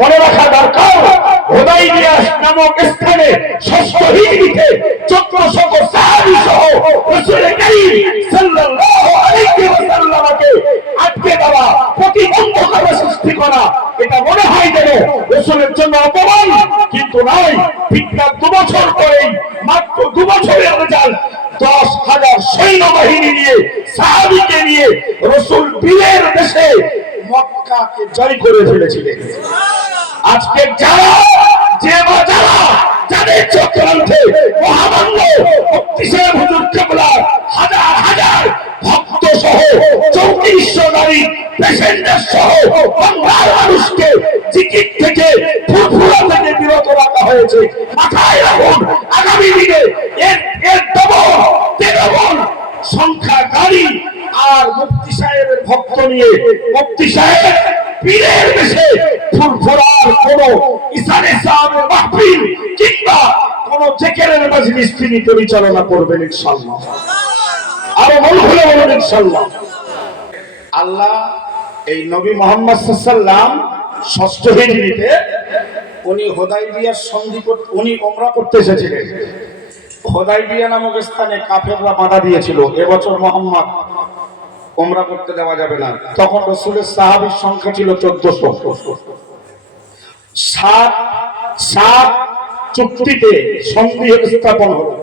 মনে রাখা দরকার হুদাইবিয়া নামক স্থানে ষষ্ঠ হিজরিতে 1400 সাহাবী সহ রাসূল কারীম সাল্লাল্লাহু আলাইহি ওয়াসাল্লামকে আটকে দেওয়া, প্রতিবন্ধকতা সৃষ্টি করা, এটা মনে হয় যেন রাসূলের জন্য অপমান, কিন্তু নয়। ঠিক 2 বছর পরেই, মাত্র 2 বছরের রেজাল্ট, 10,000 সৈন্যবাহিনী নিয়ে, সাহাবীকে নিয়ে রাসূল বীরের দেশে মক্কাকে জয় করে ফেলেছিলেন। আজকে যারা যাদের চক্রান্তে মহামান্য মুফতি হুজুর কিবলা হাজার হাজার ভক্ত সহ 3400 নারী পেশেন্টার সহ বাংলার মানুষকে জিকির থেকে, ফুরফুরা থেকে বিরত রাখা হয়েছে, মাথায় রাখুন আগামী দিনে এর ডবল সংখ্যা গাড়ি আর মুফতি সাহেবের ভক্ত নিয়ে মুফতি সাহেব পীরের দেশে ফুরফুরার কোন ইসারে সাহেবের মাহফিল কিংবা কোন জিকিরের মজলিস তিনি পরিচালনা করবেন ইনশাআল্লাহ। আরো বলবেন ইনশাআল্লাহ। আল্লাহ এই নবী মুহাম্মদ সাল্লাল্লাহু আলাইহি ওয়াসাল্লাম ষষ্ঠ হিজরিতে উনি হুদাইবিয়ার সন্ধি উনি উমরা করতে এসেছিলেন। হুদাইবিয়া নামক স্থানে কাফেররা বাধা দিয়েছিল, এবছর মুহাম্মদ উমরা করতে দেওয়া যাবে না। তখন রাসূলের সাহাবীর সংখ্যা ছিল 1400। সাত চুক্তিতে সন্ধি স্থাপন হলো।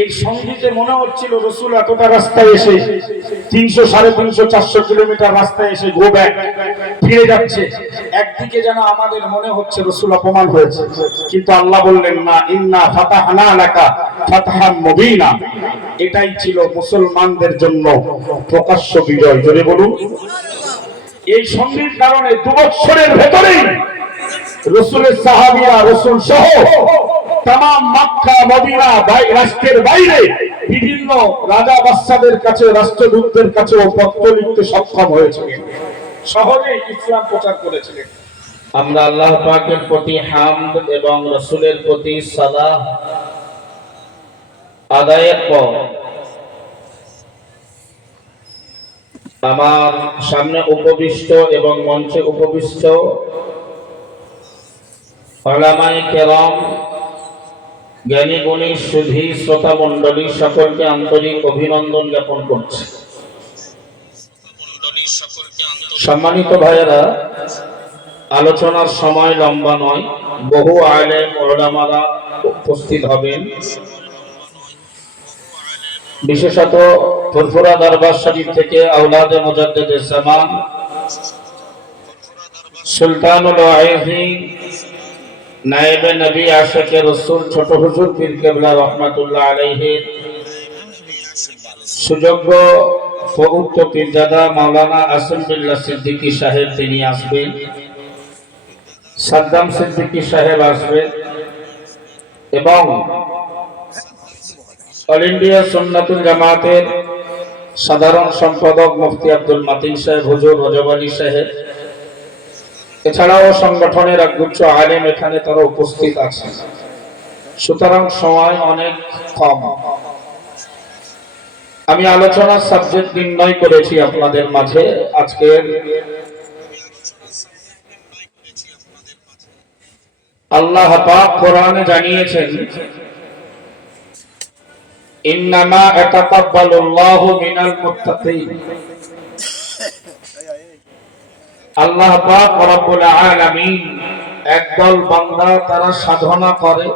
এই সন্ধিতে মনে হচ্ছিল রাসূল এতটা রাস্তায় এসে 300, 350, 400 কিলোমিটার রাস্তায় এসে গো ব্যাক ফিরে যাচ্ছে, একদিকে যেন আমাদের মনে হচ্ছে রাসূল অপমান হয়েছে, কিন্তু আল্লাহ বললেন না, ইন্না ফাতাহনা লাকা ফাতহাম মুবিনা। এটাই ছিল মুসলমানদের জন্য প্রকাশ্য বিজয়। জোরে বলুন। এই সন্ধির কারণে 2 বছরের ভেতরেই রাসূলের সাহাবীরা, রাসূল সহ তামাম মক্কা মদিনা রাষ্ট্রের বাইরে বিভিন্ন রাজা বাদশাদের কাছে, রাষ্ট্রদূতদের কাছে পত্র লিখতে সক্ষম হয়েছিলেন, সহজেই ইসলাম প্রচার করেছিলেন। আমরা আল্লাহ পাকের প্রতি হামদ এবং রাসূলের প্রতি সালাহ আদায়ের পর আমার সামনে উপবিষ্ট এবং মঞ্চে উপবিষ্ট উলামায়ে কেরাম, জ্ঞানী গুণী সুধী শ্রোতা মণ্ডলী সকলকে আন্তরিক অভিনন্দন জ্ঞাপন করছি। সম্মানিত ভাইয়েরা, আলোচনার সময় লম্বা নয়, বহু আলেম উলামারা উপস্থিত হবেন। বিশেষত ফুরফুরা দরবার শরীফ থেকে আওলাদে মুজাদ্দিদে জামান সুলতানুল ওয়াইজি নায়েবে নবী আশিকে রাসূল ছোট হুজুর পীর কেবলা রাহমাতুল্লাহ আলাইহি সুযোগ্য পবিত্র পীরজাদা মাওলানা আসিম বিল্লাহ সিদ্দিকী সাহেব তিনি আসবেন, সাদ্দাম সিদ্দিকী সাহেব আসবেন এবং অল ইন্ডিয়া সুন্নাতুল জামাতের সাধারণ সম্পাদক মুফতি আব্দুল মাতিন সাহেব হুজুর, রজব আলী সাহেব, এছাড়াও সংগঠনের একগুচ্ছ আলেম এখানে তারা উপস্থিত আছে। সুতরাং সময় অনেক কম। আমি আলোচনার সাবজেক্ট নির্ণয় করেছি আপনাদের মাঝে। আজকের আল্লাহ পাক কোরআনে জানিয়েছেন, ইন্নামা ইয়াতাকাব্বালুল্লাহু মিনাল মুত্তাকিন। আল্লাহ পাক রব্বুল আলামিন একদল বান্দা তারা সাধনা করে,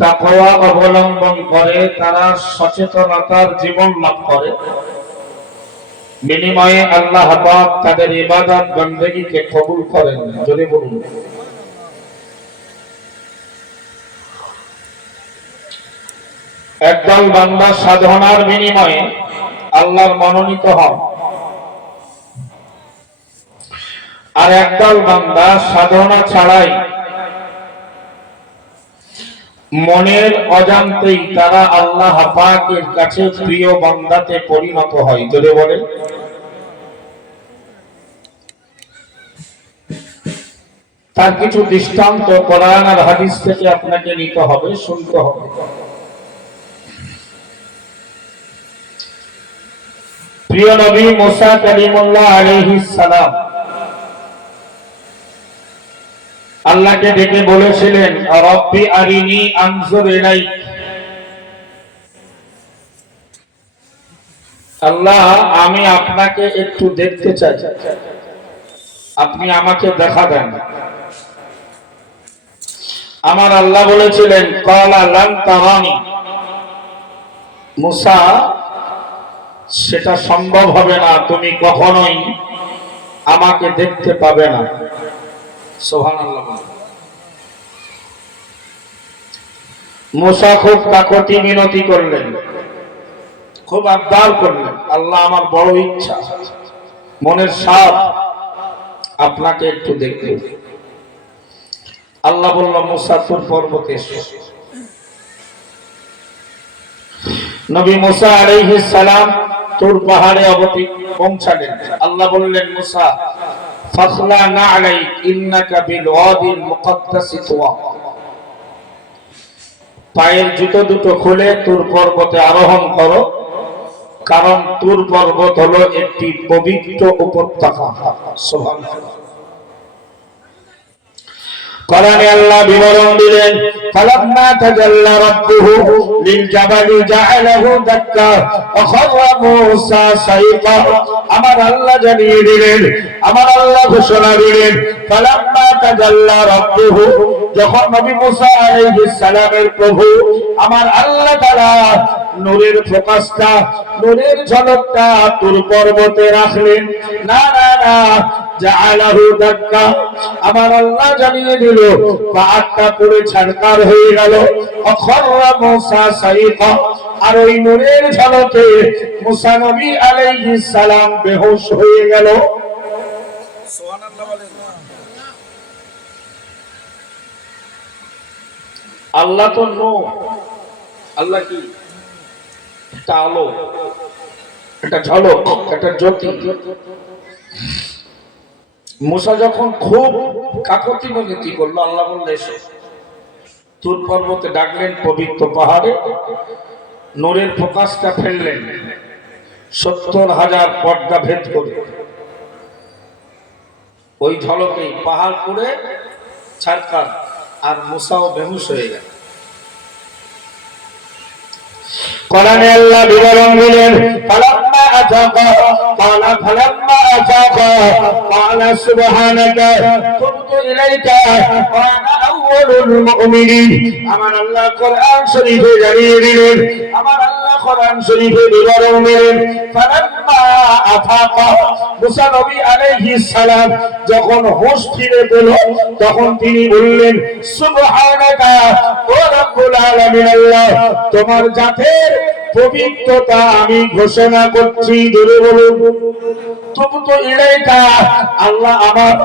তাকওয়া অবলম্বন করে, তারা সচেতনতার জীবন লাভ করে, বিনিময়ে আল্লাহ পাক তাদের ইবাদত বন্দেগীকে কবুল করেন। যদি বলুন, একদল বান্দা সাধনার বিনিময়ে আল্লাহর মনোনীত হন, আর একদল বান্দা সাধনা ছাড়াই মনের অজান্তেই তারা আল্লাহ পাকের কাছে প্রিয় বান্দাতে পরিণত হয়। জোরে বলেন। তার কিছু দৃষ্টান্ত কোরআন আর হাদিস থেকে আপনাকে নিতে হবে, শুনতে হবে। প্রিয় নবী মুসা কালিমুল্লাহ আলাইহিস সালাম আল্লাহকে ডেকে বলেছিলেন রব্বি আরিনি আনজুর ইলাইক, আল্লাহ আমি আপনাকে একটু দেখতে চাই, আপনি আমাকে দেখা দেন। আমার আল্লাহ বলেছিলেন ক্বালা লান তারানি, মুসা সেটা সম্ভব হবে না, তুমি কখনোই আমাকে দেখতে পাবে না। সুবহানাল্লাহ। মুসা খুব কাকতি মিনতি করলেন, খুব আবদার করলেন, আল্লাহ আমার বড় ইচ্ছা, মনের সাধ আপনাকে একটু দেখতে। আল্লাহ বলল মুসা তুর পর্বতে এসো। নবী মুসা আলাইহিস সালাম তুর পাহাড়ে পৌঁছালেন। আল্লাহ বললেন মুসা ফাখলা না'লাইক ইন্নাকা বিল ওয়াদিল মুকদ্দাসি তুওয়া, পায়ের জুতো দুটো খুলে তুর পর্বতে আরোহণ করো, কারণ তুর পর্বত হলো একটি পবিত্র উপত্যকা। সুবহানাল্লাহ। কোরআনে আল্লাহ বিবরণ দিলেন ফালাম্মা তাজাল্লা রাব্বুহু লিল জাবালি জাআলাহু দাক্কা ওয়া খাররা মূসা সাইকা। আমার আল্লাহ জানিয়ে দিলেন, আমার আল্লাহ ঘোষণা দিলেন ফালাম্মা তাজাল্লা রাব্বুহু, যখন নবী মুসা আলাইহিস সালামের প্রভু আমার আল্লাহ তাআলা নূরের প্রকাশটা, নূরের ঝলকটা তুর পর্বতে রাখলেন, না না না জাআলাহু দাক্কা, আমার আল্লাহ জানিয়ে দিল পাহাড়টা পুরো ছারকার হয়ে গেল। অখররা মূসা সাইকা, আর ওই নূরের ঝলকে মুসা নবী আলাইহিস সালাম বেহুশ হয়ে গেল। সুবহানাল্লাহ বলেন। আল্লাহ তো নূর, আল্লাহ কি? একটা আলো, একটা ঝলক, একটা জ্যোতি। মুসা যখন খুব কাকতি মিনতি করলো, আল্লাহ বললেন এসো। তুর পর্বতে ডাকলেন, পবিত্র পাহাড়ে নূরের প্রকাশটা ফেললেন 70,000 পর্দা ভেদ করে। ওই ঝলকেই পাহাড় পুড়ে ছারখার, আর মুসাও বেহুশ হয়ে গেল। কোরআনে আল্লাহ বিবরণ দিলেন ফালাম্মা আতাকা ক্বালা ফালাম্মা আতাকা ক্বালা সুবহানাকা তুবতু ইলাইকা ওয়া আনা আউওয়ালুল মুমিনিন। আমার আল্লাহ কোরআন শরীফে জানিয়ে দিলেন, আমার আল্লাহ কোরআন শরীফে বিবরণ দিলেন ফালাম্মা আতাকা, মুসা নবী আলাইহিস সালাম যখন হুঁশ ফিরে পেল, তখন তিনি বললেন সুবহানাকা ও রব্বুল আলামিন, আল্লাহ তোমার জাতের পবিত্রতা আমি ঘোষণা করছি। জোরে বলুন তবু তো ইলাইকা, আল্লাহ আমার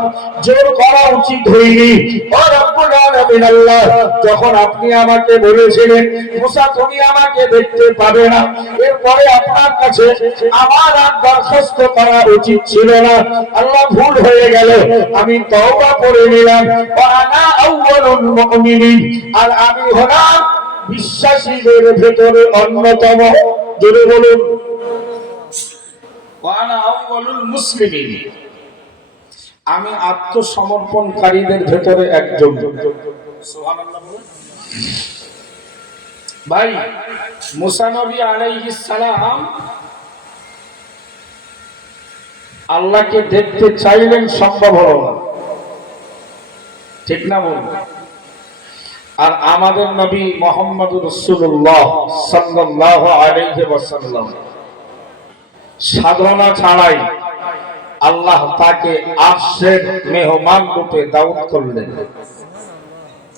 জোর করা উচিত হয়নি। ও রব্বুল আলামিন, আল্লাহ যখন আপনি আমাকে বলেছিলেন মুসা তুমি আমাকে দেখতে পাবে না, এরপরে আপনার কাছে আমার আর দরখাস্ত করা উচিত ছিল না, আল্লাহ ভুল হয়ে গেল, আমি তওবা করে নিলাম। ওয়া আনা আউওয়ালুল মুমিনিন, আর আমি হলাম বিশ্বাসীদের ভেতরে অন্যতম। জোরে বলুন ওয়া আনা আউওয়ালুল মুসলিমিন, আমি আত্মসমর্পণকারীদের ভেতরে একজন। সুবহানাল্লাহ। ভাই মুসা নবী আলাইহিস সালাম আল্লাহকে দেখতে চাইলেন, সম্ভব হলো না, ঠিক না বলুন? আর আমাদের নবী মুহাম্মদুর রাসূলুল্লাহ সাল্লাল্লাহু আলাইহি ওয়াসাল্লাম সাধনা ছাড়াই আল্লাহ তাকে আরশের মেহমান রূপে দাওয়াত করলেন,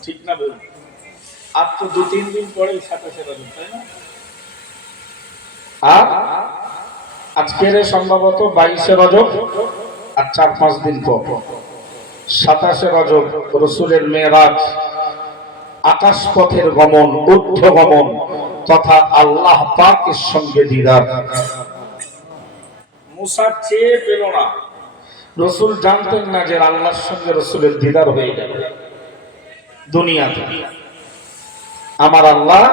ঠিক না বলুন? আর তো 2-3 দিন পরেই 27 রজব, তাই না? আর আজকের সম্ভবত 22 রজব, আর 4-5 দিন পর 27 রজব রাসূলের মেরাজ, আকাশ পথের গমন, ঊর্ধ্ব গমন তথা আল্লাহ পাকের সঙ্গে দিদার। মুসা চেয়ে পেল না, রাসূল জানতেন না যে আল্লাহর সঙ্গে রাসূলের দিদার হয়ে গেল দুনিয়াতে। আমার আল্লাহ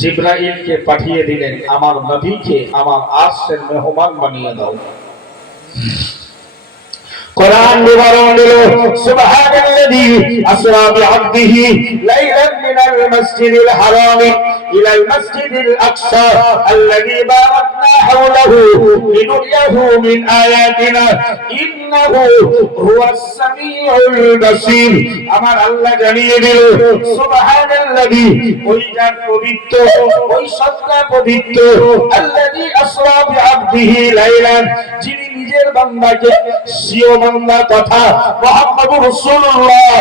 জিবরাইলকে পাঠিয়ে দিলেন, আমার নবীকে আমার আরশের মেহমান বানিয়ে দাও। কোরআন বিবরণ দিল সুবহানাল্লাযী আসরা বিআবদিহি লাইলান মিনাল মাসজিদিল হারাম ইলাল মাসজিদিল আকসা আল্লাযী বারাকনা হাওলাহু লিনুরিয়াহু মিন আয়াতিনা ইন্নাহু হুয়াস সামিউল বাসীর। আমার আল্লাহ জানিয়ে দিল সুবহানাল্লাযী, ওই যার পবিত্র, ওই সত্তা পবিত্র, আল্লাযী আসরা বিআবদিহি লাইলান, যিনি নিজের বান্দাকে, সিও বান্দা তথা মুহাম্মদুর রাসূলুল্লাহ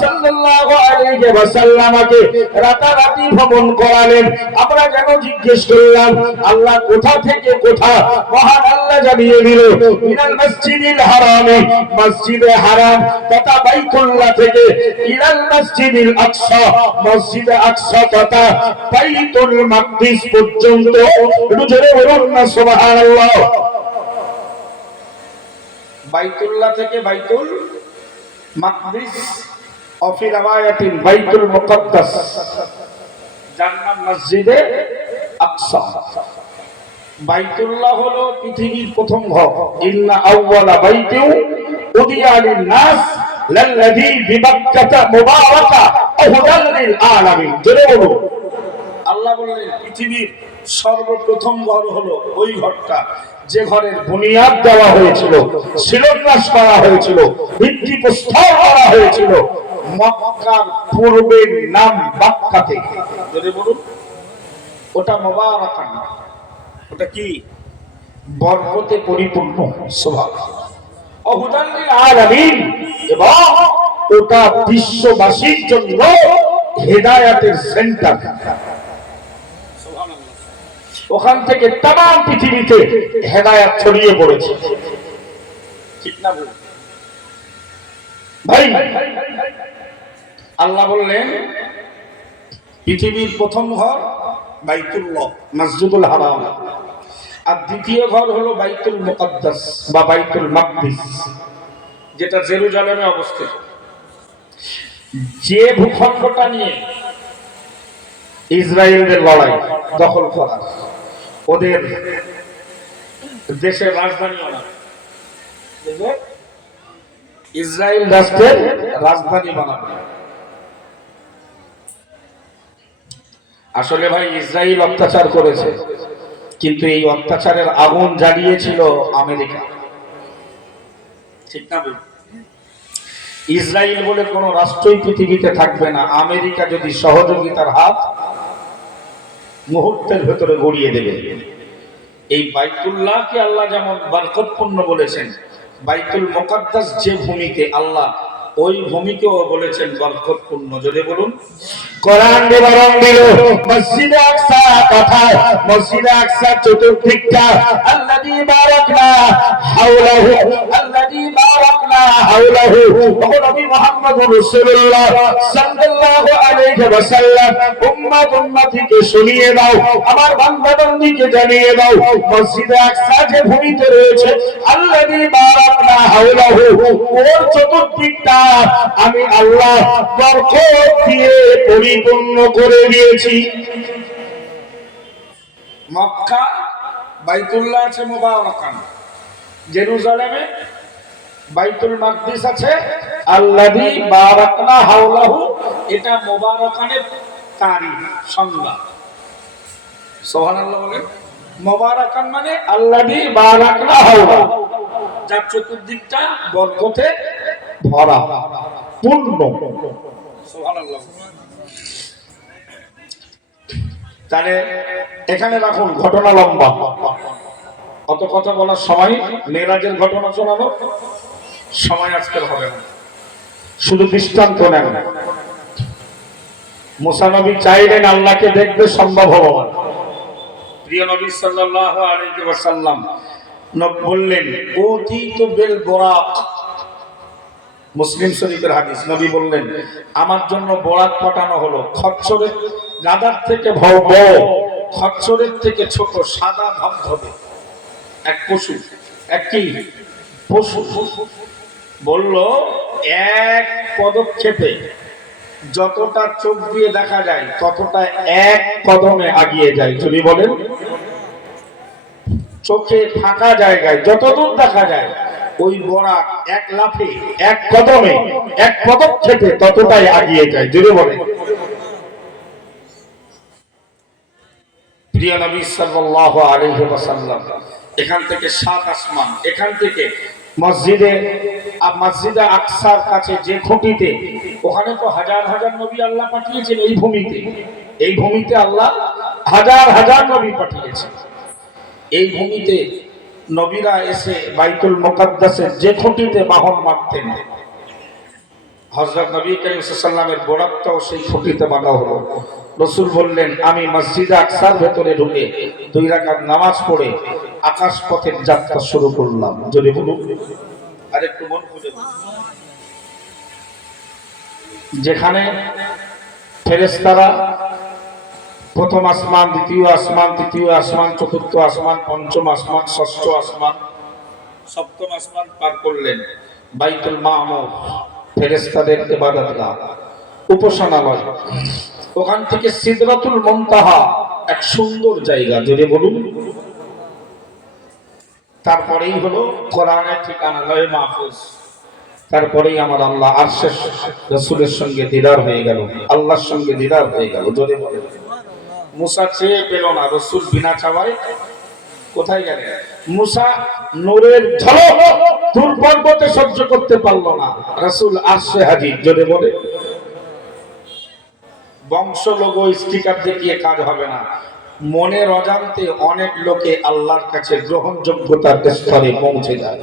সাল্লাল্লাহু আলাইহি ওয়াসাল্লামকে রাতারাতি ভ্রমণ করালেন। আমরা যেন জিজ্ঞেস করলাম আল্লাহ কোথা থেকে কোথা, মহান আল্লাহ জানিয়ে দিল মিনাল মসজিদিল হারামে, মসজিদে হারাম তথা বাইতুল্লাহ থেকে, ইলাল মসজিদিল আকসা, মসজিদে আকসা তথা বাইতুল মাকদিস পর্যন্ত। একটু জোরে বলুন না সুবহানাল্লাহ। বাইতুল্লাহ থেকে বাইতুল মাকদিস, অফি রাওয়ায়াতিন বাইতুল মুকদ্দাস, যার নাম মসজিদে আকসা। বাইতুল্লাহ হলো পৃথিবীর প্রথম ঘর। ইন্না আউওয়ালা বাইতিন উদিয়া লিন-নাস লাল্লাযী বিবাক্কাতা মুবারাকা হুদাল লিল আলামিন। জোরে বলুন। আল্লাহ বললেন পৃথিবীর সর্বপ্রথম ঘর হলো ওই ঘরটা যে ঘরের বুনিয়াদ দেওয়া হয়েছিল, শিলান্যাস করা হয়েছিল, ভিত্তি প্রস্তর করা হয়েছিল মক্কার পূর্বের নাম বাক্কাতে। যদি বলুন ওটা মুবারাকান, ওটা কি বরকতে পরিপূর্ণ, সুবহানাল্লাহ, হুদাল লিল আলামিন, এবং ওটা বিশ্ববাসীর জন্য হেদায়েতের সেন্টার। ওখান থেকে তাম পৃথিবীতে হেদায়েত ছড়িয়ে পড়েছে। ঠিক না ভাই? আল্লাহ বললেন পৃথিবীর প্রথম ঘর বাইতুল্লাহ, মসজিদুল হারাম, আর দ্বিতীয় ঘর হলো বাইতুল মুকদ্দাস বা বাইতুল মাকদিস, যেটা জেরুজালেমে অবস্থিত। যে ভূখণ্ডটা নিয়ে ইসরায়েলের লড়াই, দখল করা, ওদের দেশের রাজধানী ইসরায়েল রাষ্ট্রের রাজধানী বানাবে। আসলে ভাই ইসরায়েল অত্যাচার করেছে, কিন্তু এই অত্যাচারের আগুন জ্বালিয়েছিল আমেরিকা। ঠিক না বল? ইসরায়েল বলে কোন রাষ্ট্রই পৃথিবীতে থাকবে না আমেরিকা যদি সহযোগিতার হাত মুহূর্তের ভেতরে গড়িয়ে দেবে। এই বাইতুল্লাহকে আল্লাহ যেমন বরকতপূর্ণ বলেছেন, বাইতুল মুকদ্দাস যে ভূমিকে, আল্লাহ ওই ভূমিকেও বলেছেন বরকতপূর্ণ। যদি বলুন কোরআন বিবরণ দিল মসজিদে আকসা তথা মসজিদে আকসা চতুর্দিকটা আল্লাযী বারাকনা হাওলাহু, আল্লাযী বারাকনা হাওলাহু, নবী মুহাম্মদুর রাসূলুল্লাহ সাল্লাল্লাহু আলাইহি ওয়াসাল্লাম উম্মতিকে শুনিয়ে দাও, আমার বান্দা বান্দীকে জানিয়ে দাও, মসজিদে আকসা যে ভূমিতে রয়েছে আল্লাযী বারাকনা হাওলাহু, ওর চতুর্দিকটা আমি আল্লাহ বরকত দিয়ে পরিপূর্ণ করে দিয়েছি। মক্কা বাইতুল্লাহ আছে মুবারাকান, জেরুজালেমে বাইতুল মাকদিস আছে আল্লাযী বারাকনা হাওলাহু, এটা মুবারাকানের তারিখ সংজ্ঞা। সুবহানাল্লাহ বলেন। মুবারাকান মানে আল্লাযী বারাকনা হাওলাহু, যার চতুর্দিকটা বরকতে ভরা, পূর্ণ। সুবহানাল্লাহ। তাহলে এখানে রাখুন, ঘটনা লম্বা, অত কথা বলার সময়, মেরাজের ঘটনা শোনানো সময় আজকের হবে না, শুধু দৃষ্টান্ত নেন। মুসা নবী চাইলেন আল্লাহকে দেখবে, সম্ভব হলো না। প্রিয় নবী সাল্লাল্লাহু আলাইহি ওয়াসাল্লাম বললেন ওতীতু বিল বুরাক, মুসলিম শরীফের হাদিস। নবী বললেন আমার জন্য বরাত পাঠানো হলো, খচ্চরের গাদার থেকে বড়, খচ্চরের থেকে ছোট, সাদা ধবধবে এক পশু। এক কি পশু? বলল এক পদক্ষেপে যতটা চোখ দিয়ে দেখা যায় ততটা এক কদমে আগিয়ে যায়। যদি বলেন চোখে ফাঁকা জায়গায় যতদূর দেখা যায় ওই বরাক এক লাফে, এক কদমে, এক পদক্ষেপে ততটাই এগিয়ে যায়। জোরে বলে প্রিয় নবী সাল্লাল্লাহু আলাইহি ওয়াসাল্লাম এখান থেকে 7 আসমান, এখান থেকে মসজিদে আকসার কাছে যে খুঁটিতে, ওখানে তো হাজার হাজার নবী আল্লাহ পাঠিয়েছেন। এই ভূমিতে আল্লাহ হাজার হাজার নবী পাঠিয়েছেন। এই ভূমিতে নবীরা এসে বাইতুল মুকাদ্দাসের যে খুঁটিতে বাহন মারতেন, হযরত নবী করিম সাল্লাল্লাহু আলাইহি ওয়াসাল্লামের বোরাকটাও সেই খুঁটিতে বাঁধা হলো। রাসূল বললেন, আমি মসজিদে আকসার ভেতরে ঢুকে 2 রাকাত নামাজ পড়ে আকাশ পথের যাত্রা শুরু করলাম। যদি বলুন আরেকটু মন খুলে বলুন। যেখানে ফেরেশতারা প্রথম আসমান, দ্বিতীয় আসমান, তৃতীয় আসমান, চতুর্থ আসমান, পঞ্চম আসমান, ষষ্ঠ আসমান, সপ্তম আসমান পার করলেন, বাইতুল মামুর ফেরেশতাদের ইবাদতগাহ, উপাসনালয়। ওখান থেকে সিদরাতুল মুনতাহা, এক সুন্দর জায়গা, জোরে বলুন। তারপরেই হলো কোরআনের ঠিকানা লয়ে মাহফুজ। তারপরেই আমার আল্লাহ আরশের রাসূলের সঙ্গে দিদার হয়ে গেল, আল্লাহর সঙ্গে দিদার হয়ে গেল। জোরে বলেন। মুসা চেয়ে পেল না, রাসূল বিনা চাওয়ায় কোথায় গেলেন? মুসা নূরের ঝলক দূর পর্বতে সহ্য করতে পারল না, রাসূল আরশে হাজির। জোরে বলে। বংশ লোগো স্টিকার দেখিয়ে কাজ হবে না। মনের অজান্তে অনেক লোকে আল্লাহর কাছে গ্রহণযোগ্যতার স্তরে পৌঁছে যায়।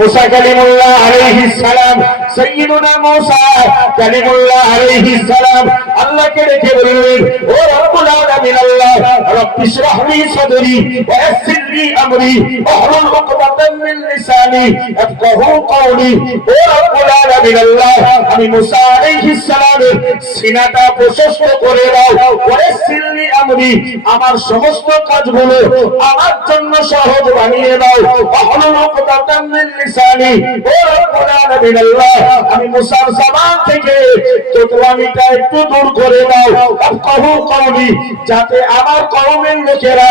মুসা কালিমুল্লাহ আলাইহিস সালাম, সাইয়্যিদুনা মুসা কালিমুল্লাহ আলাইহিস সালাম আল্লাহকে রেখে বললেন, ও রব্বুল আলামিন আল্লাহ, রব্বি ইশরাহ লি সাদরি ওয়া ইয়াসসির লি আমরি ওয়াহলুল উকদাতাম মিন লিসানি ইয়াফকাহু কওলি। ও রব্বুল আলামিন আল্লাহ, আমি মুসা আলাইহিস সালামের সিনাটা প্রশস্ত করে দাও, ওয়া ইয়াসসির লি আমরি, আমার সমস্ত কাজগুলো আমার জন্য সহজ বানিয়ে দাও, ওয়াহলুল উকদাতাম মিন লিসানি, ও রব্বুল আলামিন আল্লাহ, আমি মুসার জবান থেকে তোতলামিটা একটু দূর করে দাও, ইয়াফকাহু কওলি, যাতে আমার কওমের লোকেরা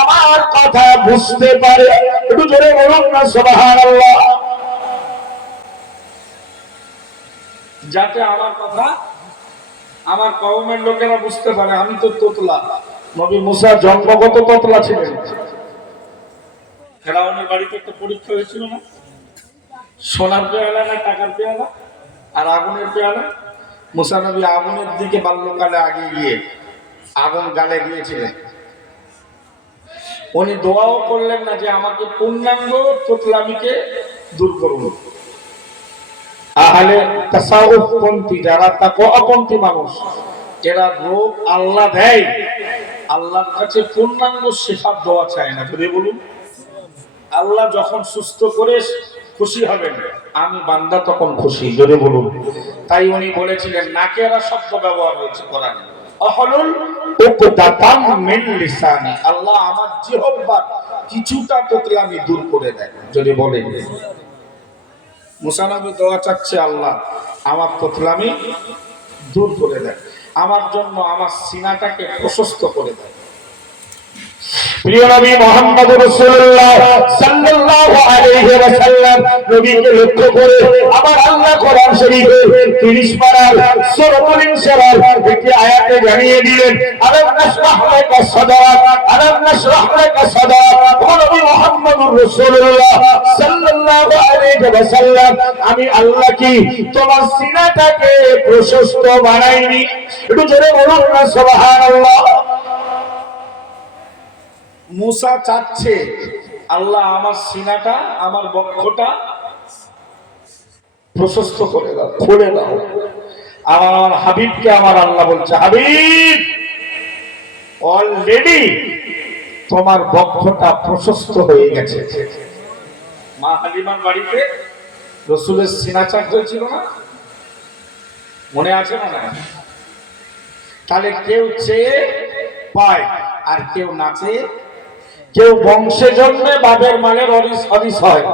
আমার কথা বুঝতে পারে। একটু জোরে বলুন না সুবহানাল্লাহ। যাতে আমার কথা আমার কওমের লোকেরা বুঝতে পারে আমি তো তোতলা। নবী মুসা জন্মগত তোতলা ছিলেন। ফেরাউনের বাড়িতে একটা পরীক্ষা হয়েছিল না, সোনার পেয়ালা না টাকার পেয়ালা আর আগুনের পেয়ালা? মুসা নবী আগুনের দিকে বাল্যকালে আগে গিয়ে আগুন গালে দিয়েছিলেন। উনি দোয়াও করলেন না যে আমাকে পূর্ণাঙ্গ তোতলামিকে দূর করুন। আহলে তাসাউফ পন্থী, যারা তাকওয়াপন্থী মানুষ, এরা রোগ আল্লাহ দেয়, আল্লাহর কাছে পূর্ণাঙ্গ শিফা দোয়া চায় না। যদি বলুন, আল্লাহ যখন সুস্থ করে খুশি হবেন, আমি বান্দা তখন খুশি। যদি বলুন। তাই উনি বলেছিলেন, নাকেরা শব্দ ব্যবহার হয়েছে কোরআনে, আহলুল উকদাতাম মিন লিসানি, আল্লাহ আমার জিহ্বার কিছুটা তোতলামি দূর করে দেয়। যদি বলেন, মুসা নবী দোয়া চাচ্ছে, আল্লাহ আমার তোতলামি দূর করে দেয়, আমার জন্য আমার সিনাটাকে প্রশস্ত করে দেয়। প্রিয় নবী মুহাম্মদ রাসূলুল্লাহ সাল্লাল্লাহু আলাইহি ওয়াসাল্লাম নবীকে লক্ষ্য করে আবার আল্লাহ কোরআন শরীফে 30 পারার সূরাতুল ইনশিরাহ একটি আয়াতে জানিয়ে দিলেন, আলাম নাশরাহ লাকা সাদরাক, আলাম নাশরাহ লাকা সাদরাক। ও নবী মুহাম্মদুর রাসূলুল্লাহ সাল্লাল্লাহু আলাইহি ওয়াসাল্লাম, আমি আল্লাহ কি তোমার সিনাটাকে প্রশস্ত বানাইনি? একটু জোরে বলুন না সুবহানাল্লাহ। মুসা চাচ্ছে, আল্লাহ আমার সিনাটা, আমার বক্ষটা প্রশস্ত করে দাও, খুলে দাও। আমার হাবিবকে আমার আল্লাহ বলছে, হাবিব অলরেডি তোমার বক্ষটা প্রশস্ত হয়ে গেছে। মা হালিমার বাড়িতে রাসূলের সিনা চাক হয়েছিল না, মনে আছে না? তাহলে কেউ চেয়ে পায় আর কেউ না চেয়ে, কেউ বংশে জন্মে বাবার মালের অরিস হয়,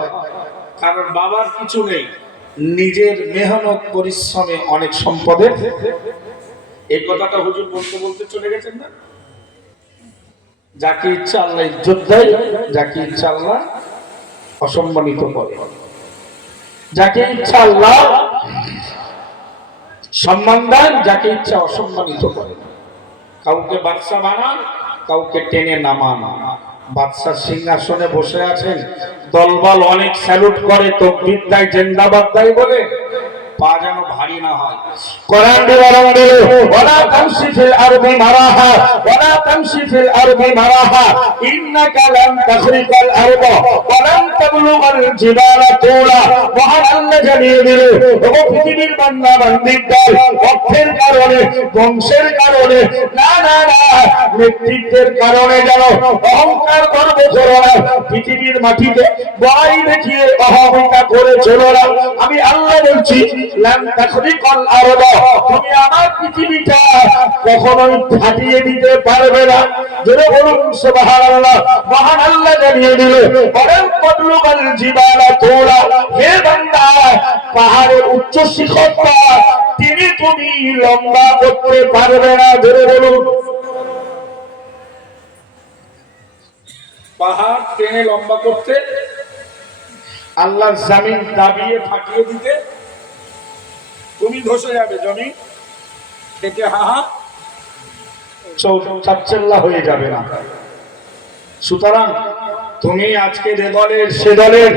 কারণ বাবার কিছু নেই, নিজের মেহনত পরিশ্রমে অনেক সম্পদের। এই কথাটা হুজুর বলতে বলতে চলে গেছেন না? যাকে ইচ্ছা আল্লাহ ইজ্জত দেয়, যাকে ইচ্ছা আল্লাহ অসম্মানিত করে, যাকে ইচ্ছা আল্লাহ সম্মান দেন, যাকে ইচ্ছা অসম্মানিত করে। কাউকে বাদশা বানান, কাউকে টেনে নামান। বাদশার সিংহাসনে বসে আছেন, দলবল অনেক স্যালুট করে, তকবীর দেয়, জিন্দাবাদ দেয় বলে পা যেন ভারী না হয়। কোরআন বলে ওয়ালা তামশি ফিল আরদি মারাহা ওয়ালা তামশি ফিল আরদি মারাহা ইন্নাকা লান তাখরিকাল আরদা ওয়া লান তাবলুগাল জিবালা তুলা। মহান আল্লাহ জানিয়ে দিল, ও পৃথিবীর বান্দা বান্দির দল, অর্থের কারণে, বংশের কারণে না না না, নেতৃত্বের কারণে যেন অহংকার গর্ব করো না, পৃথিবীর মাটিতে বড়াই দেখিয়ে অহমিকা করে চলো না। আমি আল্লাহ বলছি লান তাখরিকাল আরদা, তুমি আমার পৃথিবীটা কখনোই ফাটিয়ে দিতে পারবে না। জোরে বলুন সুবহানাল্লাহ। মহান আল্লাহ জানিয়ে দিল ওয়ালান তাবলুগাল জিবালা তুলা, হে বান্দা পাহাড়ের উচ্চ শিখরটা তুমি লম্বা করতে পারবে না। জোরে বলুন, পাহাড় টেনে লম্বা করতে, আল্লাহর জমিন দাবিয়ে ফাটিয়ে দিতে তুমি ধসে যাবে, জমি থেকে হাহা চাচ্চল্লা হয়ে যাবে না। সুতরাং তুমি আজকে যে দলের সে দলের,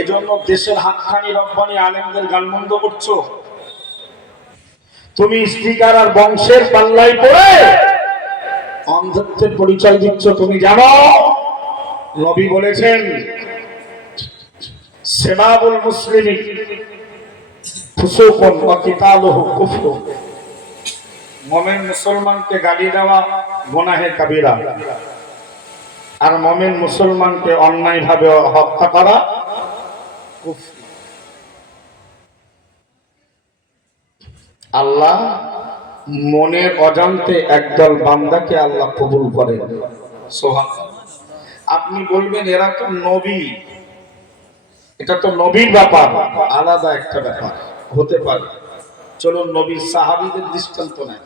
এজন্য দেশের হাতখানি রব্বানি আলেমদের গালমন্দ করছো। তুমি স্পিকার আর বংশের পাল্লায় পড়ে অন্ধত্বের পরিচয় দিচ্ছ। তুমি জানো নবী বলেছেন সেবাবুল মুসলিমি ফুসুকুন ওয়া কিতালুহু কুফরুন, মুমিন মুসলমানকে গালি দেওয়া গুনাহে কাবীরা, আর মুমিন মুসলমানকে অন্যায়ভাবে হত্যা করা কুফর। আল্লাহ মনের অজান্তে একদল বান্দাকে আল্লাহ কবুল করেন। সুবহানাল্লাহ। আপনি বলবেন এরা তো নবী, এটা তো নবীর ব্যাপার, আলাদা একটা ব্যাপার হতে পারে। চলুন নবীর সাহাবীদের দৃষ্টান্ত নেন।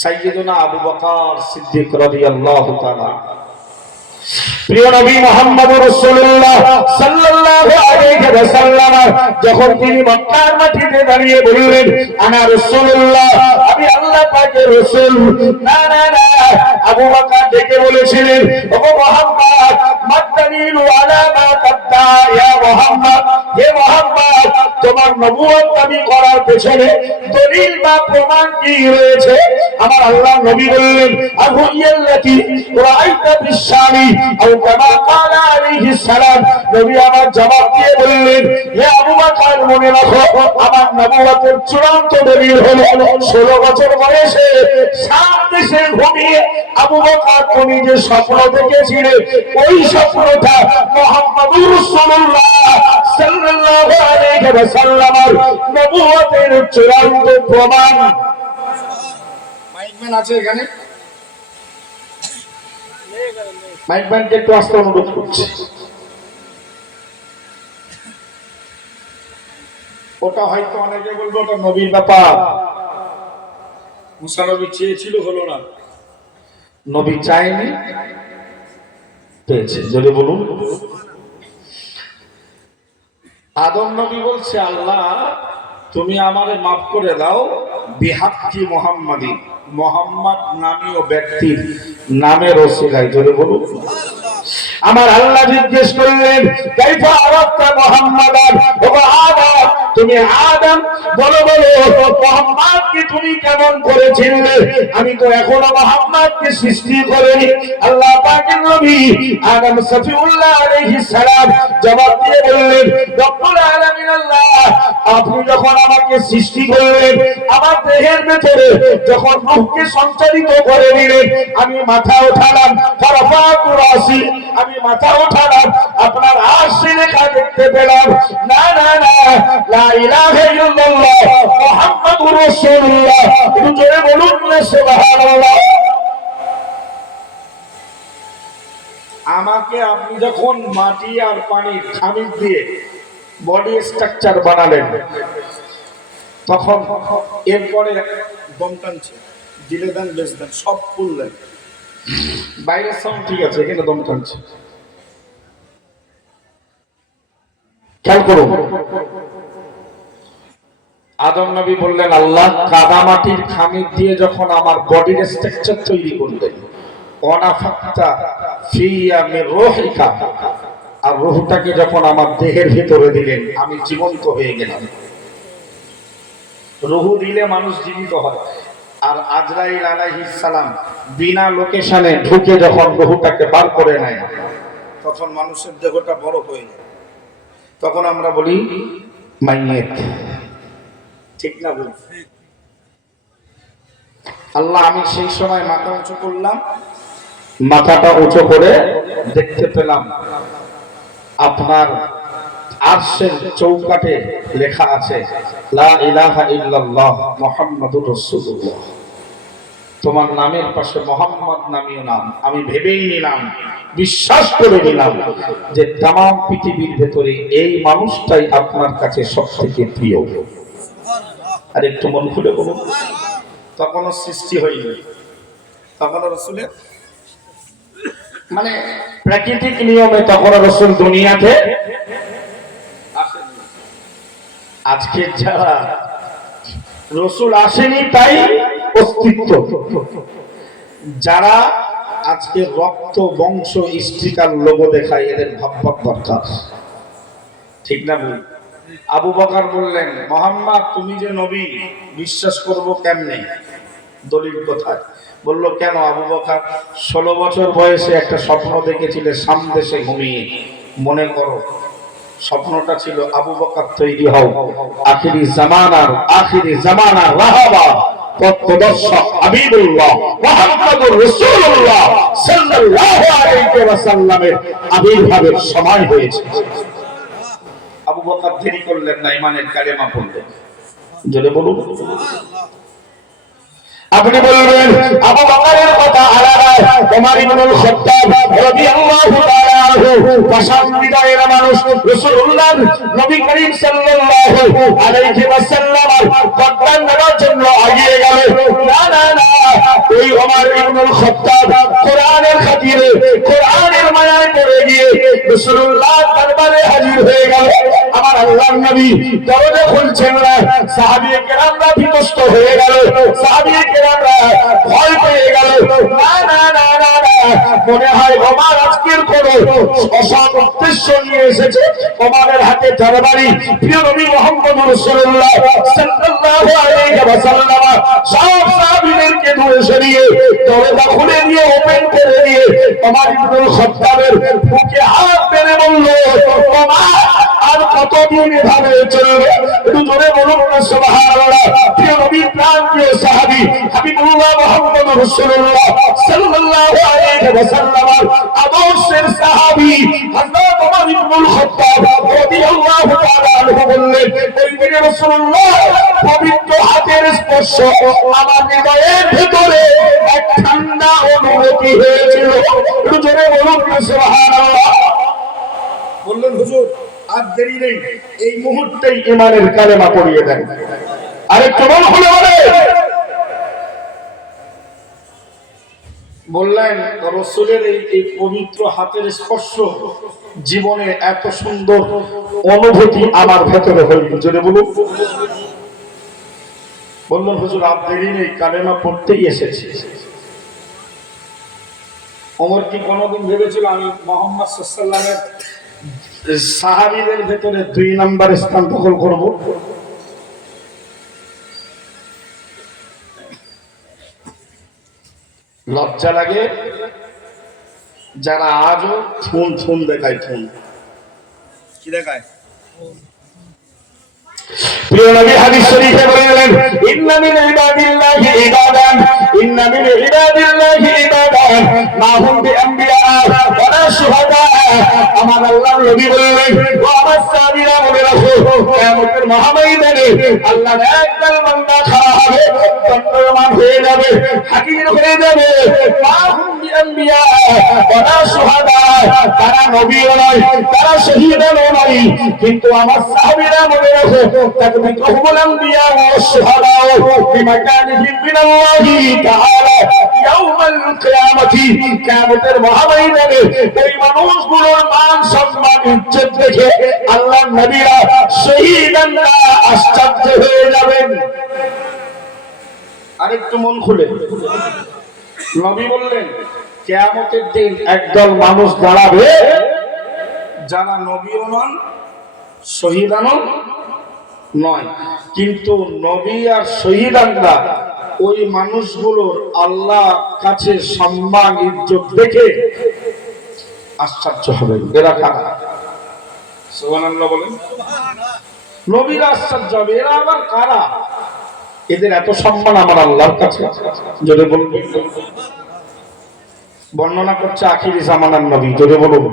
সাইয়্যিদুনা আবু বকর সিদ্দিক রাদিয়াল্লাহু তাআলা, প্রিয় নবী মুহাম্মদুর রাসূলুল্লাহ সাল্লাল্লাহু আলাইহি ওয়াসাল্লাম যখন তিনি মক্কার মাটিতে দাঁড়িয়ে বললেন আনা রাসূলুল্লাহ, আমি আল্লাহ পাকের রাসূল, না না না, আবু বকর ডেকে বলেছিলেন ও মুহাম্মদ মাদালিলু আলা মা তাদা ইয়া মুহাম্মদ, হে মুহাম্মদ তোমার নবুয়ত দাবি করার পেছনে দলিল বা প্রমাণ কি রয়েছে? আমার আল্লাহ নবী বললেন আবু ইয়াল্লাতি রাআইতা বিশামি আও কামা ক্বালা আলাইহিস সালাম। নবী আমার জবাব দিয়ে বললেন হে আবু বকর মনে রাখো আমার নবুয়তের চূড়ান্ত দলিল হলো 16 বছর বয়সে শাম দেশে ঘুমিয়ে আবু বকর তুমি যে স্বপ্ন দেখেছিলে ওই স্বপ্নটা মুহাম্মদুর রাসূলুল্লাহ সাল্লাল্লাহু আলাইহি ওয়াসাল্লামের নবুয়তের চূড়ান্ত প্রমাণ। মাইকম্যান আছে এখানে? মাইকম্যানকে একটু আসতে অনুরোধ করছি। ওটা হয়তো অনেকে বলবো ওটা নবীর ব্যাপার, মুসা নবী চেয়েছিল হলো না, নবী চায়নি পেয়েছে। যদি বলুন আদম নবী বলছে আল্লাহ তুমি আমারে মাফ করে দাও বিহাক্কি মুহাম্মাদি, মুহাম্মদ নামীয় ব্যক্তির নামের ওসিলায়। যদি বলুন আমার আল্লাহ জিজ্ঞেস করলেন কাইফা আরাফতা মুহাম্মাদান, ও আদম তুমি আদম বলো বলো মুহাম্মদকে তুমি কেমন করে চিনলে? আমি তো এখনো মুহাম্মদকে সৃষ্টি করিনি। আল্লাহ পাকের নবী আদম সফিউল্লাহ আলাইহিস সালাম জবাব দিয়ে বললেন রব্বুল আলামিন আল্লাহ আপনি যখন আমাকে সৃষ্টি করলেন আমার দেহের ভিতরে যখন রূহকে সঞ্চারিত করে দিলেন আমি মাথা উঠালাম, ফারাফাতু রাসি আমি মাথা উঠালাম, আপনার আরশে লেখা দেখতে পেলাম না না না লা ইলাহা ইল্লাল্লাহ মুহাম্মাদুর রাসূলুল্লাহ। একটু জোরে বলুন না সুবহানাল্লাহ। আমাকে আপনি যখন মাটি আর পানির খামির দিয়ে বডি স্ট্রাকচার বানালেন তখন এরপরে দম টানছে, দিলে দেন বেশ দেন সব খুললেন, বাইরের সাউন্ড ঠিক আছে, এখানে দম টানছে। খেয়াল করুন, আদম নবী বললেন, আল্লাহ কাদামাটির খামির দিয়ে যখন আমার বডির স্ট্রাকচার তৈরি করলেন, অনাফাক্তা ফিয়া মির রূহিকা, আর রূহটাকে যখন আমার দেহের ভিতরে দিলেন, আমি জীবন্ত হয়ে গেলাম। রূহ দিলে মানুষ জীবিত হয়। আর আজরাইল আলাইহিস সালাম বিনা লোকেশনে ঢুকে যখন রূহটাকে বার করে নেয়, তখন মানুষের দেহটা বড় হয়ে যায়। তখন আমরা বলি মাইয়েত, ঠিক না বল? আল্লাহ, আমি সেই সময় মাথা উঁচু করলাম, মাথাটা উঁচু করে দেখতে পেলাম আপনার আরশের চৌকাঠে লেখা আছে লা ইলাহা ইল্লাল্লাহ মুহাম্মাদুর রাসূলুল্লাহ। তোমার নামের পাশে মোহাম্মদ নামীয় নাম। আমি ভেবেই নিলাম, বিশ্বাস করে নিলাম যে তামাম পৃথিবীর ভেতরে এই মানুষটাই আপনার কাছে সবথেকে প্রিয়। আর একটু মন খুলে বলুন, তখনও সৃষ্টি হয়নি, তখনও রাসূলের মানে প্রাকৃতিক নিয়মে তখনও রাসূল দুনিয়াতে আসেননি। আজকে যারা রাসূল আসেনি তাই অস্তিত্ব, যারা আজকে রক্ত বংশ স্টিকার লোগো দেখায়, এদের ভাববার দরকার, ঠিক না বলি? আবু বকর বললেন, মুহাম্মদ তুমি যে নবী, বিশ্বাস করব কেমনে? দলিল কোথায়? বলল, কেন? আবু বকর 16 বছর বয়সে একটা স্বপ্ন দেখেছিলে সামদেশে ঘুমিয়ে। মনে করো স্বপ্নটা ছিল আবু বকর তৈরি হও, আখিরি জামানার রাহাবা পথপ্রদর্শক হাবিবুল্লাহ মুহাম্মদুর রাসূলুল্লাহ সাল্লাল্লাহু আলাইহি ওয়াসাল্লামের আবির্ভাবের সময় হয়েছে। আবু বকর দেরি করলেন না, ঈমানের কালেমা পড়লেন। জোরে বলুন। আপনি বলবেন আবু বকরের কথা আলাদা, ওমর ইবনুল খাত্তাব রাদিয়াল্লাহু তাআলা আনহু পছন্দের মানুষ, রাসূলুল্লাহ নবী করিম সাল্লাল্লাহু আলাইহি ওয়াসাল্লামের কদম নেওয়ার জন্য এগিয়ে গেল। না না না, ওই ওমর ইবনুল খাত্তাব কোরআনের খাতিরে, কোরআনের মায়ায় পড়ে গিয়ে রাসূলুল্লাহ দরবারে হাজির হয়ে গেল। আমার আল্লাহর নবী দরজা খুলছেন না, সাহাবীয়ে কেরামরা বিতস্ত হয়ে গেল, সাহাবীয়ে কেরামরা ভয় পেয়ে গেল। না না না না না, মনে হয় ওমর আজকের কোন অসৎ উদ্দেশ্য নিয়ে এসেছে। ওমরের হাতে তরবারি। প্রিয় নবী মুহাম্মদ রাসূলুল্লাহ সাল্লাল্লাহু আলাইহি ওয়াসাল্লাম সব সাহাবীদেরকে দূরে সরিয়ে দরজা খুলে দিয়ে ওপেন করে দিয়ে ওমর ইবনুল খাত্তাবের বুকে হাত মেরে বলল, ওমর আর কতদিন এভাবে চলবে? একটু জোরে বলুন না সুবহানাল্লাহ। প্রিয় নবীর প্রাণ প্রিয় সাহাবী হাবিবুল্লাহ মুহাম্মদ রাসূলুল্লাহ সাল্লাল্লাহু আলাইহি ওয়াসাল্লাম আদর্শের সাহাবী হযরত ওমর ইবনুল খাত্তাব রাদিয়াল্লাহু তাআলা আনহু বললেন, ওই দিনে রাসূলুল্লাহ পবিত্র হাতের স্পর্শ আমার হৃদয়ের ভিতরে এক ঠান্ডা অনুভূতি হয়েছিল। একটু জোরে বলুন না সুবহানাল্লাহ। বললেন, হুজুর আর দেরি নেই, এই মুহূর্তেই ঈমানের কালেমা পড়িয়ে দেন। আরেকটু মন খুলে বলে বললেন, রাসূলের এই পবিত্র হাতের স্পর্শ জীবনে এত সুন্দর অনুভূতি আমার ভেতরে হইল। জোরে বলুন। বললেন, হুজুর আর দেরি নেই, কালেমা পড়তেই এসেছি। ওমর কি কোনোদিন ভেবেছিল আমি মুহাম্মদ সাল্লাল্লাহু আলাইহি ওয়াসাল্লামের সাহাবীদের ভেতরে 2 নম্বর স্থান দখল করব? লজ্জা লাগে যারা আজও ফোন দেখায়। ফোন কি দেখায়? প্রিয় নবী হাদিস শরীফে বলেন, ইন্না মিন ইবাদিল্লাহি ইবাদান, ইন্না মিন ইবাদিল্লাহি ইবাদান মা হুম বিআম্বিয়া ওয়ালা শুহাদা। আমার আল্লাহর নবী বলেন, ও আমার সাহাবীরা মনে রাখো, কিয়ামতের মহাময়দানে আল্লাহর একদল বান্দা খাড়া হবে, দণ্ডায়মান হয়ে যাবে, হাজির হয়ে যাবে। মা হুম বিআম্বিয়া ওয়ালা শুহাদা, তারা নবীও নয়, তারা শহীদও নয়, কিন্তু আমার সাহাবীরা মনে রাখো, تكبتهم الأنبياء والشهداء بمكانهم من الله تعالى ইয়াউমাল কিয়ামতি, কিয়ামতের মহাময়দানে এই মানুষগুলোর মান সম্মান ইজ্জত দেখে আল্লাহর নবীরা শহীদানরা আশ্চর্য হয়ে যাবেন। আরেকটু মন খুলে নবী বললেন, কিয়ামতের দিন একদল মানুষ দাঁড়াবে যারা নবীও নন শহীদানও নয়, কিন্তু নবী আর শহীদানরা ওই মানুষগুলোর আল্লাহ কাছে সম্মান ইজ্জত দেখে আশ্চর্য হবে। এরা কারা? সুবহানাল্লাহ বলেন। নবীরা আশ্চর্য হবে, এরা আবার কারা? এদের এত সম্মান আমার আল্লাহর কাছে। যদি বলবেন, বর্ণনা করছে আখিরি জামানার নবী, যদি বলুন।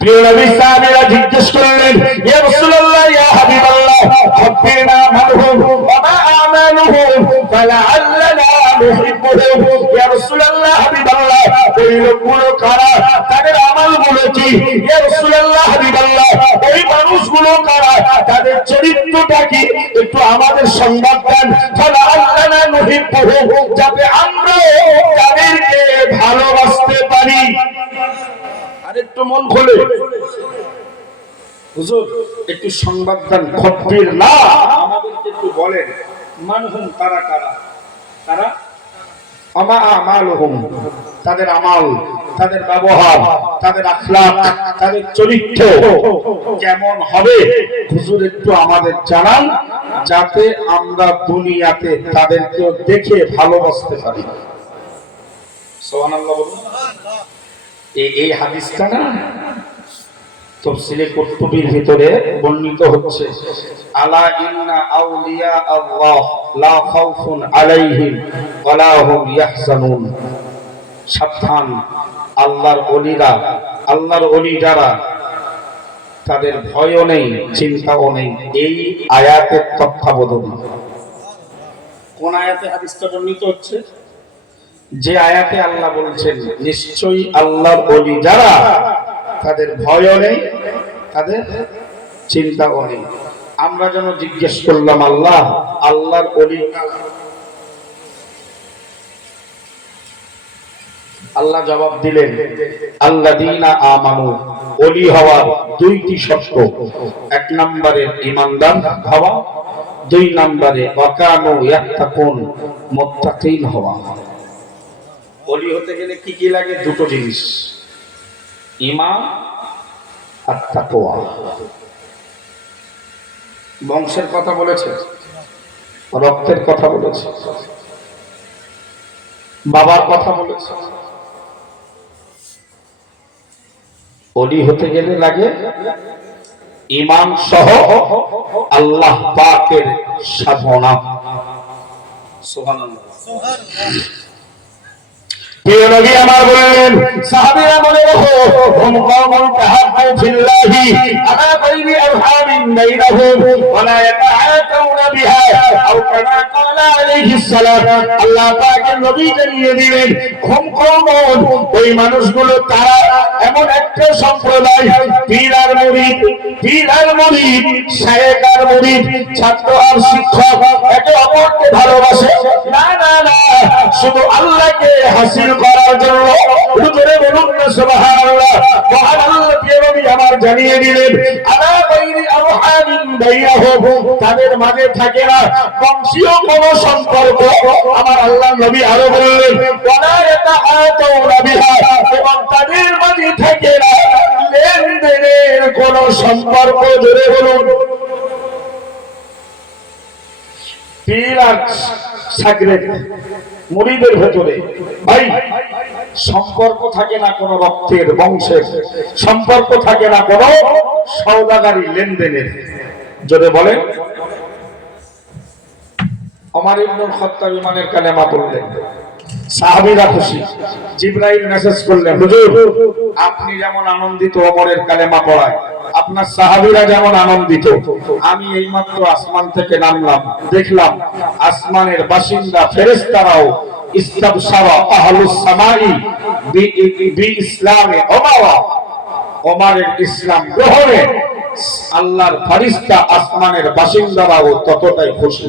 প্রিয় নবী সাহাবীরা জিজ্ঞেস করলেন, ইয়া রাসূলুল্লাহ, ইয়া হাবিবাল্লাহ, আখবিরনা মানহুম ওয়া মা আমালুহুম ফালাআল্লানা নুহিব্বুহুম। ইয়া রাসূলুল্লাহ, হাবিবাল্লাহ, এই লোকগুলো কারা, তাদের আমলগুলো কি? ইয়া রাসূলুল্লাহ, হাবিবাল্লাহ, এই মানুষগুলো কারা, তাদের চরিত্রটা কি? একটু আমাদের সংবাদ দেন। ফালাআল্লানা নুহিব্বুহুম, যাতে আমরা তাদেরকে ভালোবাসতে পারি। আরেকটু মন খোলে হুজুর, একটু সংবাদ দেন। খবর না, আমাদেরকে একটু বলেন মানহুম, কারা কারা? কারা? আমা আমালুহুম, তাদের আমল, তাদের ব্যবহার, তাদের আখলাক, তাদের চরিত্র কেমন হবে হুজুর একটু আমাদের জানান, যাতে আমরা দুনিয়াতে তাদেরকে দেখে ভালোবাসতে পারি। সুবহানাল্লাহ বলুন। এই হাদিসটা না তাফসীরে কুরতুবীর ভিতরে বর্ণিত হচ্ছে, আলা ইন্না আউলিয়া আল্লাহ লা খাউফুন আলাইহিম ওয়া লা হুম ইয়াহজানুন। সাবধান, আল্লাহর ওলিরা, আল্লাহর ওলি যারা, তাদের ভয়ও নেই চিন্তাও নেই। এই আয়াতের তত্ত্বাবধানে। কোন আয়াতে হাদিসটা বর্ণিত হচ্ছে? যে আয়াতে আল্লাহ বলছেন নিশ্চয়ই আল্লাহর ওলি যারা, তাদের ভয়ও নেই, তাদের চিন্তাও নেই। আমরা যেন জিজ্ঞেস করলাম, আল্লাহ, আল্লাহর ওলি কারা? আল্লাহ জবাব দিলেন, আল্লাযীনা আমানু। ওলি হওয়ার দুইটি শর্ত। এক নম্বরে ঈমানদার হওয়া, দুই নম্বরে ওয়াকানু ইয়াত্তাকুন, মুত্তাকিন হওয়া। ওলি হতে গেলে কি কি লাগে? দুটো জিনিস, ঈমান আর তাকওয়া। বংশের কথা বলেছে, রক্তের কথা বলেছে, বাবার কথা বলেছে। ওলি হতে গেলে লাগে ঈমান সহ আল্লাহ পাকের সাধনা। সুবহানাল্লাহ। প্রিয় নবী আমার বললেন, সাহাবীরা মনে রাখো, হুম কওমুন তাহাব্বু ফিল্লাহি আলা গায়রি আরহামিন বাইনাহুম ওয়া লা ইয়াতাআতাউনা বিহা আও কামা ক্বালা আলাইহিস সালাম। আল্লাহ পাকের নবী জানিয়ে দিলেন, হুম কওমুন, ওই মানুষগুলো তারা এমন একটা সম্প্রদায়, পীর আর মুরিদ, পীর আর মুরিদ, শায়েখ আর মুরিদ, ছাত্র আর শিক্ষক একে অপরকে ভালোবাসে না, না না, শুধু আল্লাহকে হাসিল করার জন্য। হুজুরে বলুন না সুবহানাল্লাহ। মহান আল্লাহ নবী আমার জানিয়ে দিলেন, আলা গায়রি আরহামিন বাইনাহুম, তাদের মাঝে থাকে না বংশীয় কোন সম্পর্ক। আমার আল্লাহ নবী আরো বললেন, ওয়ালা ইয়াতাআতাউনা বিহা, এবং তাদের মাঝে থাকে না লেনদেনের কোন সম্পর্ক। জোরে বলুন। পীর আর শাগরেদ মুরিদের ভেতরে ভাই সম্পর্ক থাকে না কোন রক্তের, বংশের সম্পর্ক থাকে না কোন সওদাগারি লেনদেনের। যদি বলেন, ওমর ইবনুল খাত্তাব ইমানের কালেমা পড়লেন, সাহাবীরা খুশি। জিবরাইল মেসেজ করলেন, হুজুর আপনি যেমন আনন্দিত ওমরের কালেমা পড়ায়, আপনার সাহাবীরা যেমন আনন্দিত। আমি এইমাত্র আসমান থেকে নামলাম, দেখলাম আসমানের বাসিন্দা ফেরেশতারাও ইস্তাবশারা আহলুস সামাই বি ইসলামে ওমর, ওমরের ইসলাম গ্রহণে আল্লাহর ফেরেশতা আসমানের বাসিন্দারাও ততটাই খুশি।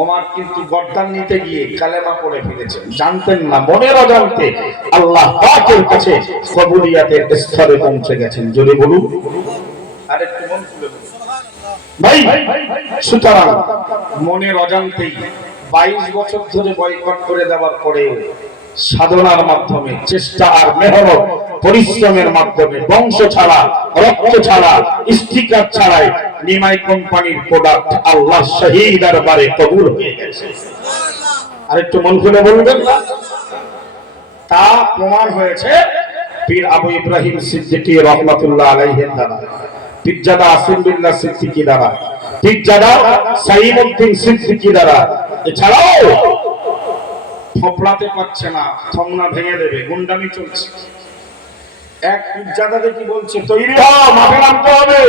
ওমর কিন্তু গর্দান নিতে গিয়ে কালেমা পড়ে ফেলেছেন, জানতেন না, মনের অজান্তে আল্লাহ পাকের কাছে কবুলিয়াতের স্তরে পৌঁছে গেছেন। জোরে বলুন আরেকটু মন খুলে বলুন ভাই। সুতরাং মনের অজান্তেই 22 বছর ধরে বয়কট করে দেওয়ার পরেও সাধনার মাধ্যমে, চেষ্টা আর মেহনত পরিশ্রমের মাধ্যমে, বংশ ছাড়া, রক্ত ছাড়া, স্টিকার ছাড়াই নিমাই কোম্পানির প্রোডাক্ট আল্লাহ শহীদ দরবারে কবুল হয়ে গেছে। আরেকটু মন খুলে বলবেন না? তা প্রমাণ হয়েছে পীর আবু ইব্রাহিম সিদ্দিকী রহমাতুল্লাহ আলাইহির দ্বারা, পীরজাদা আসিম বিল্লাহ সিদ্দিকী দ্বারা, পীরজাদা সাইমউদ্দিন সিদ্দিকী দ্বারা। এছাড়াও ফপড়াতে পারছে না, থমনা ভেঙে দেবে, গুন্ডামি চলছে। এক পীরজাদা কি বলছে, তৈরি হ, মাঠে নামতে হবে।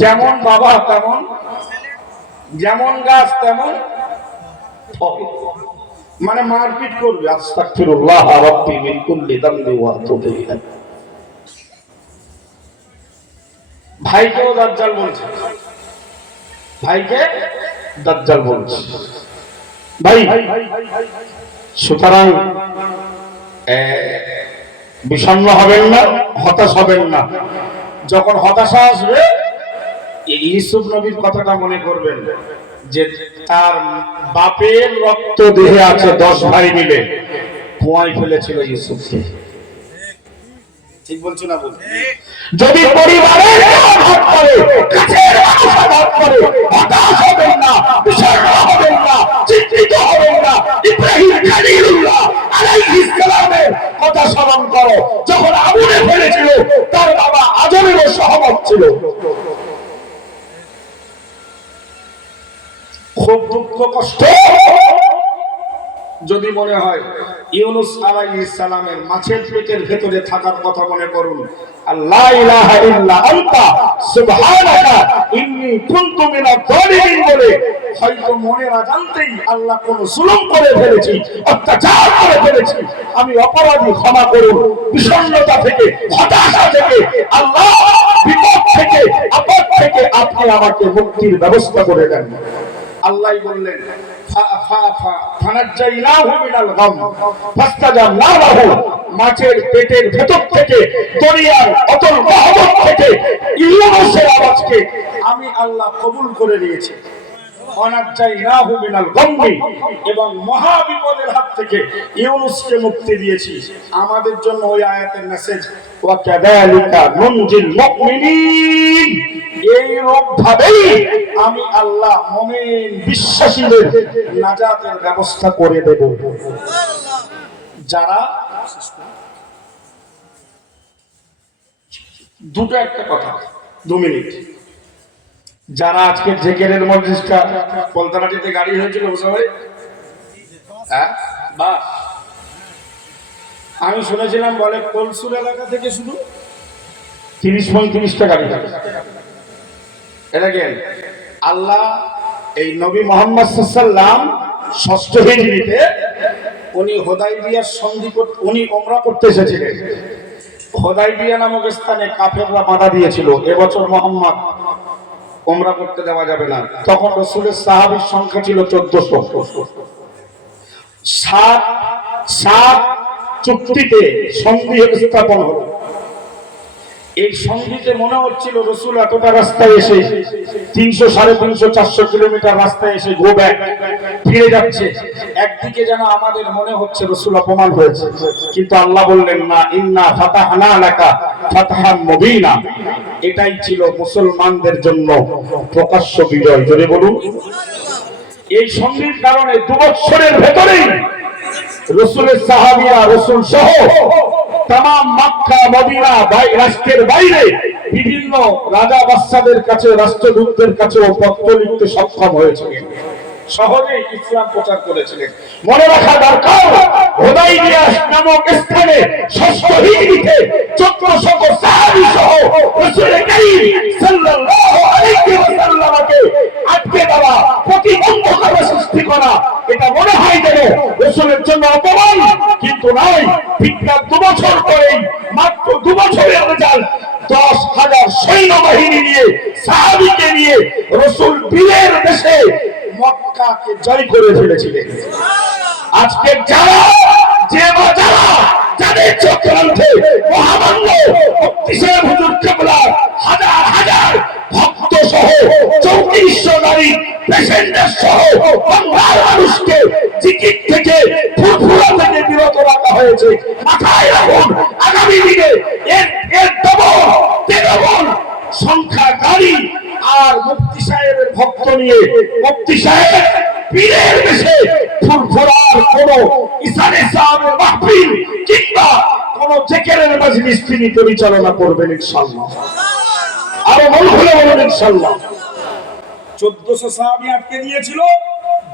যেমন বাবা তেমন, যেমন গাছ তেমন ফল। মানে মারপিট করবে। আস্তাগফিরুল্লাহ রাব্বি মিন কুল্লি যামবি ওয়া আতুবু ইলাইহি। ভাইকেও দাজ্জাল বলছে, ভাইকে দাজ্জাল বলছে। ভাই সুতরাং বিষণ্ণ হবেন না, হতাশ হবেন না। যখন হতাশা আসবে, ইউসুফ নবীর কথাটা মনে করবেন যে তার বাপের রক্ত দেহে আছে, 10 ভাই মিলে কুয়ায় ফেলেছিল ইউসুফকে। ঠিক বলছি না? বল, যদি পরিবারের আঘাত করে, কাছের মানুষ আঘাত করে, হতাশ হবেন না, বিষণ্ণ হবেন না, চিন্তিত হবেন না। ইব্রাহিম খলিলুল্লাহ আলাইহিস সালামের কথা স্মরণ করো। যখন আগুনে ফেলেছিল, তার বাবা আজমেরও সহমত ছিল। খুব দুঃখ কষ্ট যদি মনে হয়, ইউনূস আলাইহিস সালামের মাছের পেটের ভেতরে থাকার কথা মনে করুন। আল্লাহ ইলাহা ইল্লা আনতা সুবহানাকা ইন্নী কুনতু মিনাজ জালিমিন বলে হয়তো মনের অজান্তেই আল্লাহ কোন জুলুম করে ফেলেছি, অত্যাচার করে ফেলেছি, আমি অপরাধী, ক্ষমা করুন। বিষণ্ণতা থেকে, হতাশা থেকে, আল্লাহ বিপদ থেকে, আপদ থেকে আপনি আমাকে মুক্তির ব্যবস্থা করে দেন। আল্লাহ বললেন, মাছের পেটের ভেতর থেকে, দরিয়ার অতল গহ্বর থেকে ইউনূসের আওয়াজকে আমি আল্লাহ কবুল করে নিয়েছি। এবং মহা বিপদের হাত থেকে ইউনূসকে মুক্তি দিয়েছি। আমাদের জন্য ওই আয়াতের মেসেজ, ওয়া কাযালিকা নুনজিল মুমিনিন। এই রূপভাবেই আমি আল্লাহ মুমিন বিশ্বাসীদের নাজাতের ব্যবস্থা করে দেব। যারা দুটো একটা কথা 2 মিনিট, যারা আজকে জেকেরের মজলিসটা কলতারাটিতে গাড়ি হয়েছিল সবাই, হ্যাঁ বাহ, আমি শুনেছিলাম বলে কলসুর এলাকা থেকে শুধু 30-35টা গাড়ি যাবে। এটা কেন? আল্লাহ এই নবী মুহাম্মদ সাল্লাল্লাহু আলাইহি ওয়াসাল্লাম 6ষ্ঠ হিজরিতে উনি হুদায়বিয়ার সন্ধি করতে, উনি উমরা করতে এসেছিলেন। হুদায়বিয়া নামক স্থানে কাফেররা বাধা দিয়েছিল, এবছর মুহাম্মদ উমরা করতে দেওয়া যাবে না। তখন রাসূলের সাহাবীর সংখ্যা ছিল 1400। 7 চুক্তিতে সন্ধি স্থাপন হলো। এই সঙ্গীতে মনে হচ্ছিল রাসূল এতটা রাস্তায় এসে 300, 350, 400 কিলোমিটার রাস্তায় এসে গো ব্যাক ফিরে যাচ্ছে। একদিকে যেন আমাদের মনে হচ্ছে রাসূল অপমান হয়েছে, কিন্তু আল্লাহ বললেন না, ইন্না ফাতাহনা লাকা ফাতহাম মুবিনা। এটাই ছিল মুসলমানদের জন্য প্রকাশ্য বিজয়। জোরে বলুন। এই সঙ্গীর কারণে 2 বছরের ভেতরেই রাসূলের সাহাবীরা, রাসূল সহ তামাম মক্কা মদিনা রাষ্ট্রের বাইরে বিভিন্ন রাজা বাদশাদের কাছে, রাষ্ট্রদূতদের কাছেও পত্র লিখতে সক্ষম হয়েছিলেন, সহজেই ইসলাম প্রচার করেছিলেন। মনে রাখা দরকার, হুদায়বিয়া নামক স্থানে 6ষ্ঠ হিজরিতে 1400 সাহাবী সহ রাসূল কারীম সাল্লাল্লাহু আলাইহি ওয়াসাল্লামকে আটকে দেওয়া, প্রতিবন্ধকতা সৃষ্টি করা, এটা মনে হয় যেন রাসূলের জন্য অপমান, কিন্তু নয়। ঠিক 2 বছর পরেই, মাত্র 2 বছরের রেজাল্ট, 10,000 সৈন্যবাহিনী নিয়ে, সাহাবীকে নিয়ে রাসূল বীরের দেশে মক্কাকে জয় করে ফেলেছিলেন। আজকে যারা যাদের চক্রান্তে মহামান্য মুফতি সাহেব হুজুর কিবলা হাজার হাজার ভক্ত সহ 3400 নারী পেশেন্টার সহ বাংলার মানুষকে জিকির থেকে ফুরফুরা থেকে বিরত রাখা হয়েছে, মাথায় রাখুন আগামী দিনে এর ডবল সংখ্যা গাড়ি আর মুফতি সাহেবের ভক্ত নিয়ে মুফতি সাহেব পীরের বেশে ফুরফুরার কোন ইসানে সাহেবের মাহফিল কিংবা কোন জিকিরের মজলিস তিনি পরিচালনা করবেন ইনশাআল্লাহ। আরো বলুন ইনশাআল্লাহ। 1400 সাহাবী আটকে দিয়েছিল,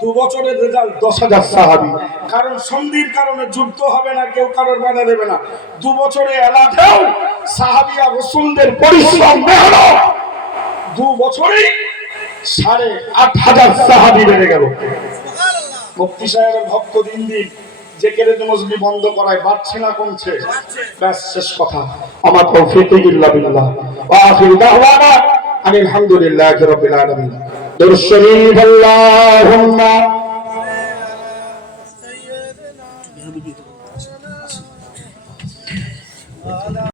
2 বছরের রেজাল্ট 10,000 সাহাবী। কারণ সন্ধির কারণে যুদ্ধ হবে না, কেউ কারোর বাধা দেবে না। 2 বছরে এলাকাও সাহাবী আর রাসূলদের পরিশ্রম মেহনত 2 বছরেই 8,500 সাহাবী বেড়ে গেল। মুফতি সাহেবের ভক্ত দিন দিন জিকিরের মজলি বন্ধ করায় বাড়ছে না কমছে? ব্যাস শেষ কথা। আমার তৌফিক ইল্লা বিল্লাহ ওয়া আখিরু দাওয়ানা আলহামদুলিল্লাহি রাব্বিল আলামিন। দুরূদ শরীফ আল্লাহুম্মা